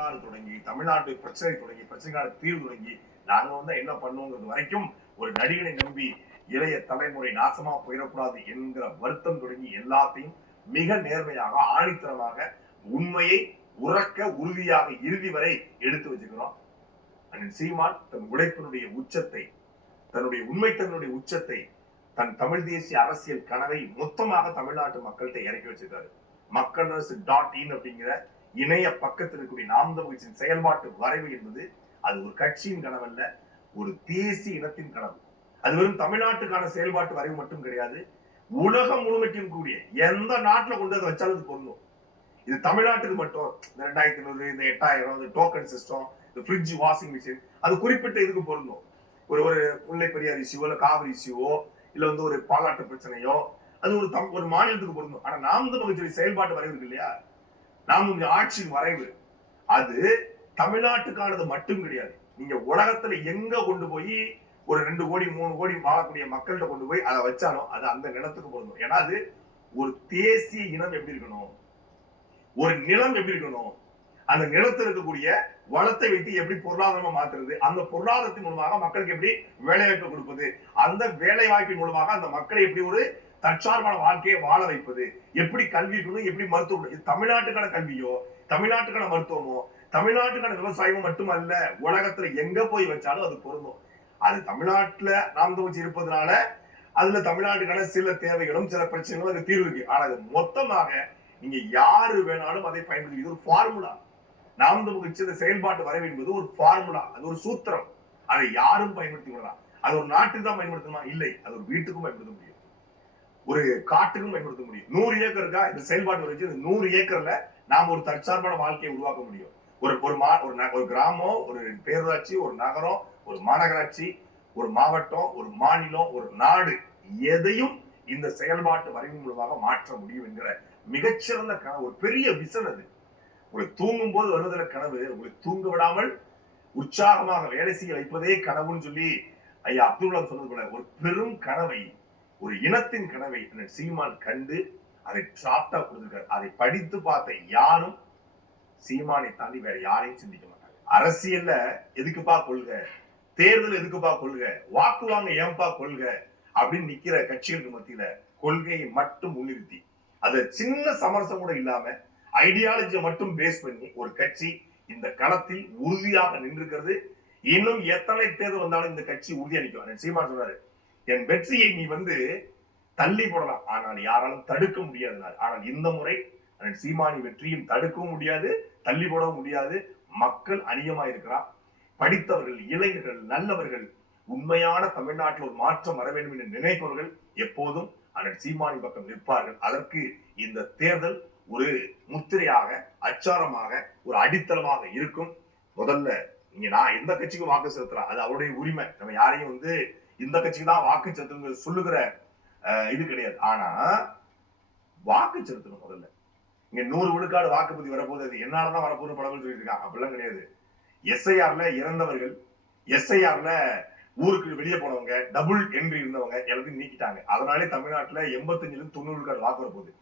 வரலாறு தொடங்கி தமிழ்நாட்டு பிரச்சனை தொடங்கி பிரச்சனைக்கான தீர்வு தொடங்கி நாங்க என்ன பண்ணுங்கிறது வரைக்கும் ஒரு நடிகனை நம்பி இளைய தலைமுறை நாசமா போயிடக்கூடாது என்கிற வருத்தம் தொடங்கி எல்லாத்தையும் மிக நேர்மையாக ஆணித்தரமாக உண்மையை உறக்க உறுதியாக இறுதி வரை எடுத்து வச்சுக்கிறோம். அண்ணன் சீமான் தன் உழைப்பினுடைய உச்சத்தை, தன்னுடைய உண்மைத்தன்னுடைய உச்சத்தை, தன் தமிழ் தேசிய அரசியல் கனவை மொத்தமாக தமிழ்நாட்டு மக்கள்கிட்ட இறக்கி வச்சிருக்காரு. மக்களரசு.in அப்படிங்கிற இணைய பக்கத்தில் இருக்கக்கூடிய நாம் தமிழ் கட்சியின் செயல்பாட்டு வரைவு என்பது அது ஒரு கட்சியின் கனவல்ல, ஒரு தேசிய இனத்தின் கனவு. அது வெறும் தமிழ்நாட்டுக்கான செயல்பாட்டு வரைவு மட்டும் கிடையாது, உலகம் முழுமைக்கும் கூடிய எந்த நாட்டுல கொண்டு அதை வச்சாலும் அது பொருந்தும். இது தமிழ்நாட்டுக்கு மட்டும் இந்த 2500 இந்த 8000 டோக்கன் சிஸ்டம், இந்த ஃப்ரிட்ஜ் வாஷிங் மிஷின் அது குறிப்பிட்ட இதுக்கு பொருந்தும். ஒரு முல்லை பெரியார் இஷ்யூவோ இல்ல காவிரி இஷ்யூவோ இல்ல ஒரு பாலாட்டு பிரச்சனையோ அது ஒரு மாநிலத்துக்கு பொருந்தும். ஆனா நாம் தமிழ் கட்சி செயல்பாட்டு வரைவு இருக்கு இல்லையா, நாம் ஆட்சியின் வரைவு அது தமிழ்நாட்டுக்கானது மட்டும் கிடையாது. நீங்க உலகத்துல எங்க கொண்டு போய் ஒரு 2 கோடி 3 கோடி வாழக்கூடிய மக்கள்கிட்ட கொண்டு போய் அதை வச்சாலும் அது அந்த நிலத்துக்கு பொருந்தும். ஏன்னா அது ஒரு தேசிய இனம் எப்படி இருக்கணும், ஒரு நிலம் எப்படி இருக்கணும், அந்த நிலத்தில் இருக்கக்கூடிய வளத்தை வைத்து எப்படி பொருளாதாரமா மாற்றுறது, அந்த பொருளாதாரத்தின் மூலமாக மக்களுக்கு எப்படி வேலைவாய்ப்பு கொடுப்பது, அந்த வேலை வாய்ப்பின் மூலமாக அந்த மக்களை எப்படி ஒரு தற்சார்பான வாழ்க்கையை வாழ வைப்பது, எப்படி கல்வி இருக்கணும், எப்படி மருத்துவம். இது தமிழ்நாட்டுக்கான கல்வியோ தமிழ்நாட்டுக்கான மருத்துவமோ தமிழ்நாட்டுக்கான விவசாயமும் மட்டுமல்ல, உலகத்துல எங்க போய் வச்சாலும் அது பொருந்தும். அது தமிழ்நாட்டுல நாம் தமிழ் இருப்பதனால அதுல தமிழ்நாட்டுக்கான சில தேவைகளும் சில பிரச்சனைகளும் அது தீர்வு இருக்கு. ஆனா அது மொத்தமாக நீங்க யாரு வேணாலும் அதை பயன்படுத்தி, இது ஒரு ஃபார்முலா. நாம் தமிழ் கட்சி செயல்பாட்டு வரைவு என்பது ஒரு ஃபார்முலா, அது ஒரு சூத்திரம். அதை யாரும் பயன்படுத்தி கொள்ளலாம். அது ஒரு நாட்டுக்கு தான் பயன்படுத்தணுமா? இல்லை, அது ஒரு வீட்டுக்கும் பயன்படுத்த முடியும், ஒரு காட்டுக்கும் பயன்படுத்த முடியும். 100 ஏக்கர் இருக்கா இந்த செயல்பாட்டு வரைச்சு, 100 ஏக்கர்ல நாம் ஒரு தற்சார்பான வாழ்க்கையை உருவாக்க முடியும். ஒரு கிராமம், ஒரு பேரூராட்சி, ஒரு நகரம், ஒரு மாநகராட்சி, ஒரு மாவட்டம், ஒரு மாநிலம், ஒரு நாடு, எதையும் இந்த செயல்பாட்டு வரைவு மூலமாக மாற்ற முடியும் என்கிற மிகச்சிறந்த கனவு, ஒரு பெரிய விசன். அது உங்களை தூங்கும் போது வருவதற்கான கனவு, உங்களை தூங்க விடாமல் உற்சாகமாக வேலை செய்ய வைப்பதே கனவுன்னு சொல்லி ஐயா அப்துல் கலாம் சொன்னது போல ஒரு பெரும் கனவை, ஒரு இனத்தின் கனவை சீமான் கண்டு அதை டிராப்டா கொடுத்திருக்காரு. அதை படித்து பார்த்த யாரும் சீமானை தாண்டி வேற யாரையும் சிந்திக்க மாட்டாங்க. அரசியல்ல எதுக்குப்பா கொள்கை, தேர்தல் எதுக்குப்பா கொள்கை, வாக்கு வாங்க ஏன்பா கொள்கை அப்படின்னு நிக்கிற கட்சிகளுக்கு மத்தியில கொள்கையை மட்டும் முன்னிறுத்தி அது சின்ன சமரசம் கூட இல்லாம ஐடியாலஜியை மட்டும் பேஸ் பண்ணி ஒரு கட்சி இந்த களத்தில் உறுதியாக நின்றுக்கிறது. இன்னும் எத்தனை தேர்தல் வந்தாலும் இந்த கட்சி உறுதியா நிற்கும். சீமான் சொன்னாரு, என் வெற்றியை நீ தள்ளி போடலாம், ஆனால் யாராலும் தடுக்க முடியாது. ஆனால் இந்த முறை சீமானி வெற்றியும் தடுக்கவும் முடியாது, தள்ளி போடவும் முடியாது. மக்கள் அநியமா இருக்கிறார். படித்தவர்கள், இளைஞர்கள், நல்லவர்கள், உண்மையான தமிழ்நாட்டில் ஒரு மாற்றம் வர வேண்டும் என்று நினைப்பவர்கள் எப்போதும் அண்ணன் சீமானி பக்கம் நிற்பார்கள். அதற்கு இந்த தேர்தல் ஒரு முத்திரையாக, அச்சாரமாக, ஒரு அடித்தளமாக இருக்கும். முதல்ல நீங்க நான் எந்த கட்சிக்கும் வாக்கு செலுத்தலாம், அது அவருடைய உரிமை. நம்ம யாரையும் இந்த கட்சிக்கு தான் வாக்கு செலுத்துங்க சொல்லுகிற இது கிடையாது. ஆனா வாக்கு செலுத்தணும். முதல்ல இங்க 100 விழுக்காடு வாக்குப்பதிவு வரப்போது, அது என்னாலதான் வரப்போது படங்கள் சொல்லிட்டு இருக்காங்க. அப்படிலாம் கிடையாது. எஸ்ஐஆர்ல இறந்தவர்கள், எஸ்ஐஆர்ல ஊருக்கு வெளியே போனவங்க, டபுள் என்ட்ரி இருந்தவங்க எல்லாத்தையும் நீக்கிட்டாங்க. அதனாலே தமிழ்நாட்டுல 85 90 விழுக்காடு வாக்கு வரப்போகுது.